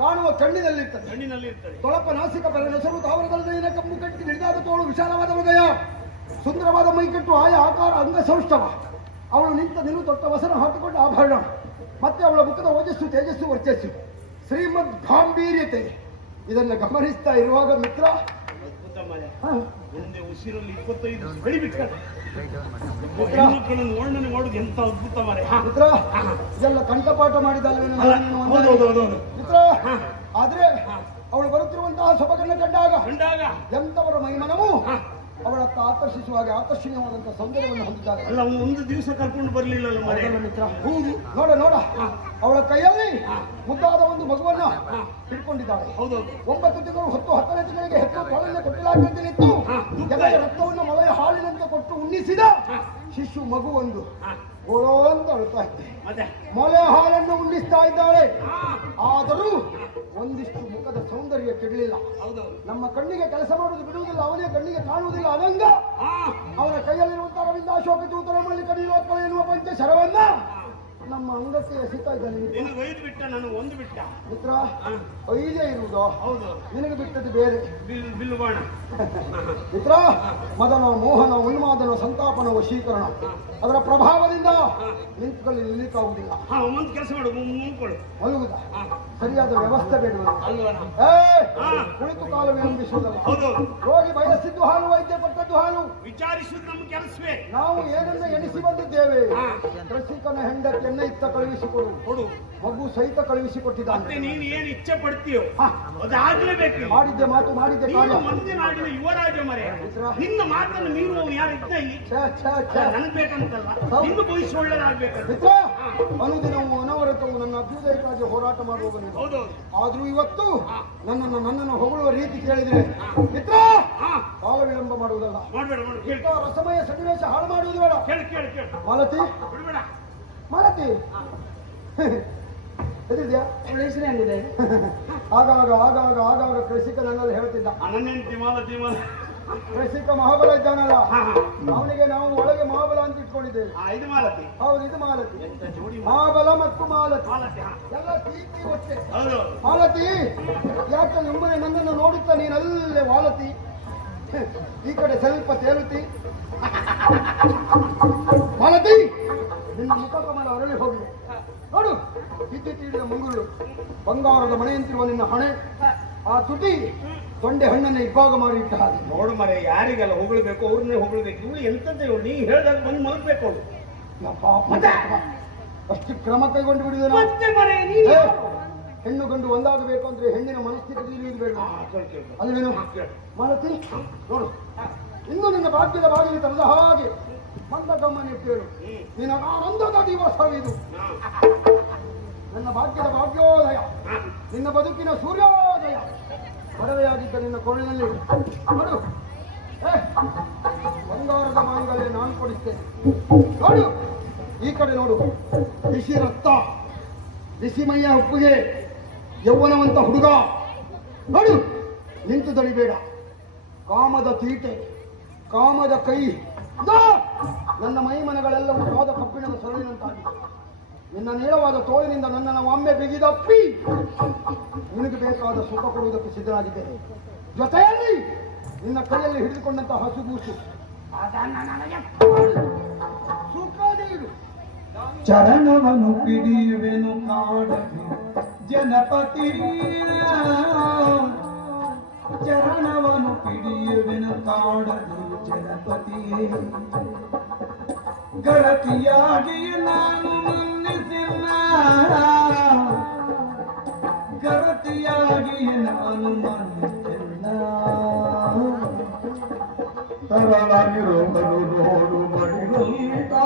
ಕಾಣುವ ಕಣ್ಣಿನಲ್ಲಿರ್ತದೆ. ತೊಳಪ ನಾಸಿಕ ಬೆರನೆಸರು ತಾವರದಲ್ಲದ ಕಮ್ಮು ಕಟ್ಟಿ ಹಿಡಿದಾದ ತೋಳು ವಿಶಾಲವಾದ ಹೃದಯ ಸುಂದರವಾದ ಮೈಕಟ್ಟು ಆಯ ಆಕಾರ ಅಂಗ ಸೌಷ್ಠವ. ಅವಳು ನಿಂತ ನಿಲು ತೊಟ್ಟ ವಸನ ಹಾಕಿಕೊಂಡ ಆಭರಣ ಮತ್ತೆ ಅವಳ ಮುಖದ ಓಜಸ್ಸು ತೇಜಸ್ಸು ವರ್ಚಸ್ಸು ಶ್ರೀಮದ್ ಗಾಂಭೀರ್ಯತೆ ಇದನ್ನು ಗಮನಿಸ್ತಾ ಇರುವಾಗ ಮಿತ್ರ ಉಸಿರಲ್ಲಿ 25 ಬೆಳಿಬಿಟ್ಟ ವರ್ಣನೆ ಮಾಡುದು ಎಂತ ಅದ್ಭುತ ಮರೆ ಮಿತ್ರ. ಇದೆಲ್ಲ ಕಂಠಪಾಠ ಮಾಡಿದಲ್ವೇನೋ ಮಿತ್ರ. ಆದ್ರೆ ಅವಳು ಬರುತ್ತಿರುವಂತಹ ಸೊಬಗನ್ನು ಕಂಡಾಗ ಎಂತವರ ಮೈಮನವು ಅವಳತ್ತ ಆಕರ್ಷಿಸುವಾಗ ಆಕರ್ಷಣೀಯವಾದಂತಹ ಸೌಂದರ್ಯವನ್ನು ಹೊಂದಿದ್ದಾರೆ. ಅಲ್ಲ ಒಂದು ದಿವಸ ಕರ್ಕೊಂಡು ಬರ್ಲಿಲ್ಲ ಮಿತ್ರ. ನೋಡ ಅವಳ ಕೈಯಲ್ಲಿ ಮುದ್ದಾದ ಒಂದು ಮಗುವನ್ನ ಹಿಡ್ಕೊಂಡಿದ್ದಾಳೆ. 9 ತಿಂಗಳು 10 ತಿಂಗಳಿಗೆ ಹೆತ್ತು ತೊಳೆಲ್ಲ ಕೊಟ್ಟಿಲಾಗದಂತೆ ನಿಂತು ಎದೆಯ ರಕ್ತವನ್ನು ಮೊಲೆಯ ಹಾಲಿನಂತೆ ಕೊಟ್ಟು ಉಣ್ಣಿಸಿದ ಶಿಶು ಮಗು ಒಂದು ಗೋಳೋ ಅಂತ ಅಳ್ತಾ ಇದ್ದೆ. ಮೊಲೆ ಹಾಲನ್ನು ಉಣ್ಣಿಸ್ತಾ ಇದ್ದಾಳೆ. ಆದರೂ ಒಂದಿಷ್ಟು ಮುಖದ ಸೌಂದರ್ಯ ಕೆಡಲಿಲ್ಲ. ನಮ್ಮ ಕಣ್ಣಿಗೆ ಕೆಲಸ ಮಾಡುವುದು ಬಿಡುವುದಿಲ್ಲ, ಅವನೇ ಕಣ್ಣಿಗೆ ಕಾಣುವುದಿಲ್ಲ ಅನಂಗ. ಅವನ ಕೈಯಲ್ಲಿರುವಂತಹ ರವಿಂದ ಅಶೋಕ ಚೂತರ ಮಲ್ಲಿ ಕಡಿಯುವ ಎನ್ನುವ ಪಂಚ ಶರವನ್ನ ನಮ್ಮ ಅಂಗಕ್ಕೆ ಎಸಿತಾ ಇದ್ದಾನೆ. ಮಿತ್ರ, 5 ಇರುವುದು ನಿನಗೆ ಬಿಟ್ಟದ್ದು ಬೇರೆ. ಮಿತ್ರ, ಮದನ ಮೋಹನ ಉನ್ಮಾದನ ಸಂತಾಪನ ವಶೀಕರಣ ಅದರ ಪ್ರಭಾವದಿಂದ ನಿಂತುಕೊಳ್ಳಿ ನಿಲ್ಲಿಕ್ಕಾಗುವುದಿಲ್ಲ. ಕೆಲಸ ಮಾಡು, ಮಲಗುದ ಸರಿಯಾದ ವ್ಯವಸ್ಥೆ ಬೇಡುವುದು. ಕುಳಿತು ಕಾಲು ವಿಳಂಬಿಸುವುದಲ್ಲ. ರೋಗಿ ಬಯಸಿದ್ದು ಹಾಲು, ವೈದ್ಯ ಕೊಟ್ಟದ್ದು ಹಾಲು. ವಿಚಾರಿಸುವುದು ನಮ್ಮ ಕೆಲಸವೇ. ನಾವು ಏನನ್ನ ಎಣಿಸಿ ಬಂದಿದ್ದೇವೆ. ಕೃಷಿಕನ ಹೆಂಡತಿಯನ್ನ ಇತ್ತ ಕಳುಹಿಸಿಕೊಡು, ಮಗು ಸಹಿತ ಕಳುಹಿಸಿಕೊಟ್ಟಿದ್ದಾನೆ. ನೀನು ಏನು ಇಚ್ಛೆ ಪಡ್ತೀಯೋ ಅದಾಗಲೇಬೇಕು. ಮಾಡಿದ್ದೆ ಮಾತು, ಮಾಡಿದ್ದೆ ಕಾರ್ಯ. ಮಂದಿ ನಾಡಿನ ಯುವರಾಜ ಮರೆ, ನಿನ್ನ ಮಾತನ್ನು ಮೀರುವವನು ಯಾರಿದ್ದ ಇಲ್ಲಿ? ನನಗೆ ಬೇಕಂತಲ್ಲ, ನಿನ್ನ ಭವಿಷ್ಯ ಒಳ್ಳೆದಾಗಬೇಕು. ಮಿತ್ರ, ಅನುದಿನವೂ ಅನವರತವು ನನ್ನ ಅಭ್ಯುದಯಕ್ಕಾಗಿ ಹೋರಾಟ ಮಾಡುವವನು. ಆದ್ರೂ ಇವತ್ತು ನನ್ನನ್ನು ಹೊಗಳುವ ರೀತಿ ಕೇಳಿದ್ರೆ ಮಿತ್ರ, ಕಾಲ ವಿಳಂಬ ಮಾಡುವುದಲ್ಲ. ರಸಮಯ ಸನ್ನಿವೇಶ ಹಾಳು ಮಾಡುವುದು ಬೇಡ. ಮಾಲತಿ, ಎದಿದ್ಯಾ? ಆಗಾಗ ಕೃಷಿಕ ನನ್ನಲ್ಲಿ ಹೇಳ್ತಿದ್ದ. ಕೃಷಿಕ ಮಹಾಬಲ ಇದ್ದಾನಲ್ಲ, ಅವನಿಗೆ ನಾವು ಒಳಗೆ ಮಹಾಬಲ ಅಂತ ಇಟ್ಕೊಂಡಿದ್ದೇವೆ. ಹೌದು, ಇದು ಮಾಲತಿ. ಮಹಾಬಲ ಮತ್ತು ಮಾಲತಿ ಎಲ್ಲ ಪ್ರೀತಿ ಒಟ್ಟೆ. ಮಾಲತಿ, ಯಾಕೆ ಒಮ್ಮೆ ನನ್ನನ್ನು ನೋಡುತ್ತಾ ನೀನಲ್ಲೇ ಮಾಲತಿ ಈ ಕಡೆ ಸ್ವಲ್ಪ ತೇಲುತ್ತಿ. ಮಾಲತಿ, ನಿನ್ನ ಮುಖಕಮಲ ಅರಳಿ ಹೋಗಿದೆ ನೋಡು. ಇದ್ದು ತೀಡಿದ ಮುಂಗುರುಳು, ಬಂಗಾರದ ಮನೆಯಂತಿರುವ ನಿನ್ನ ಹಣೆ, ಆ ತುಟಿ ತೊಂಡೆ ಹಣ್ಣನ್ನು ಇಬ್ಬಾಗ ಮಾಡಿ ಇಟ್ಟ ಹಾಗೆ. ನೋಡು ಮರೆ, ಯಾರಿಗೆಲ್ಲ ಹೊಗಳಬೇಕು ಅವ್ರನ್ನೇ ಹೊಗಳಬೇಕು. ಇವಳು ಎಂತದ್ದೇ ಇವಳು, ನೀ ಹೇಳಿದಾಗ ಬಂದು ಮಲಗಬೇಕು ಅವಳು. ಅಷ್ಟು ಕ್ರಮ ಕೈಗೊಂಡು ಬಿಡಿದ. ಹೆಣ್ಣು ಗಂಡು ಒಂದಾಗಬೇಕು ಅಂದ್ರೆ ಹೆಣ್ಣಿನ ಮನಸ್ಥಿತಿ ತಿಳಿಯುವುದು ಬೇಡ ಅಲ್ವೇನು? ಮಾಲತಿ, ನೋಡು, ಇನ್ನು ನಿನ್ನ ಭಾಗ್ಯದ ಬಾಗಿಲು ತರದ ಹಾಗೆ ಮಂದ ಗಮ್ಮನೆ ಕೇಳು. ನಿನ್ನ ಆನಂದದ ದಿವಸವಿದು, ನನ್ನ ಭಾಗ್ಯದ ಭಾಗ್ಯೋದಯ, ನಿನ್ನ ಬದುಕಿನ ಸೂರ್ಯೋದಯ. ಮರವೆಯಾಗಿದ್ದ ನಿನ್ನ ಕೊರಳಿನಲ್ಲಿ ನೋಡು, ಬಂಗಾರದ ಮಾಂಗಲ್ಯ ನಾನು ಕೊಡಿಸ್ತೇನೆ. ನೋಡು, ಈ ಕಡೆ ನೋಡು, ಬಿಸಿ ರಕ್ತ, ಬಿಸಿ ಮೈಯ ಉಪ್ಪುಗೆ ಯೌವನವಂತ ಹುಡುಗ. ನೋಡು, ನಿಂತು ದಡಿಬೇಡ. ಕಾಮದ ತೀಟೆ, ಕಾಮದ ಕೈ, ನನ್ನ ಮೈಮನಗಳೆಲ್ಲವೂ ಹೋದ ಕಬ್ಬಿಣದ ಸರಳಿನಂತಾಗಿದೆ. ನಿನ್ನ ನೀಳವಾದ ತೋಳಿನಿಂದ ನನ್ನನ್ನು ಒಮ್ಮೆ ಬಿಗಿದಪ್ಪಿ ನಿನಗೆ ಬೇಕಾದ ಸುಖ ಕೊಡುವುದಕ್ಕೆ ಸಿದ್ಧನಾಗಿದ್ದೇನೆ. ಜೊತೆಯಲ್ಲಿ ನಿನ್ನ ಕೈಯಲ್ಲಿ ಹಿಡಿದುಕೊಂಡಂತಹ ಹಸುಗೂಸು ಸುಖ ನೀಡು. ಚರಣವನ್ನು ಪಿಡಿಯುವೆನು ಕಾಡಲಿ ಜನಪತಿ, ಚರಣವನ್ನು ಪಿಡಿಯುವೆನು ಕಾಡಲಿ ಜನಪತಿಯೇ. ಗರತಿಯಾಗಿ ನಾನು ಮನ್ನಿಸಿಲ್ಲ, ಗರತಿಯಾಗಿ ನಾನು ಮನ್ನಿಸಿಲ್ಲ. ತರಳಗಿರುವುದು ನೋಡು ಬಡಿರುತ್ತಾ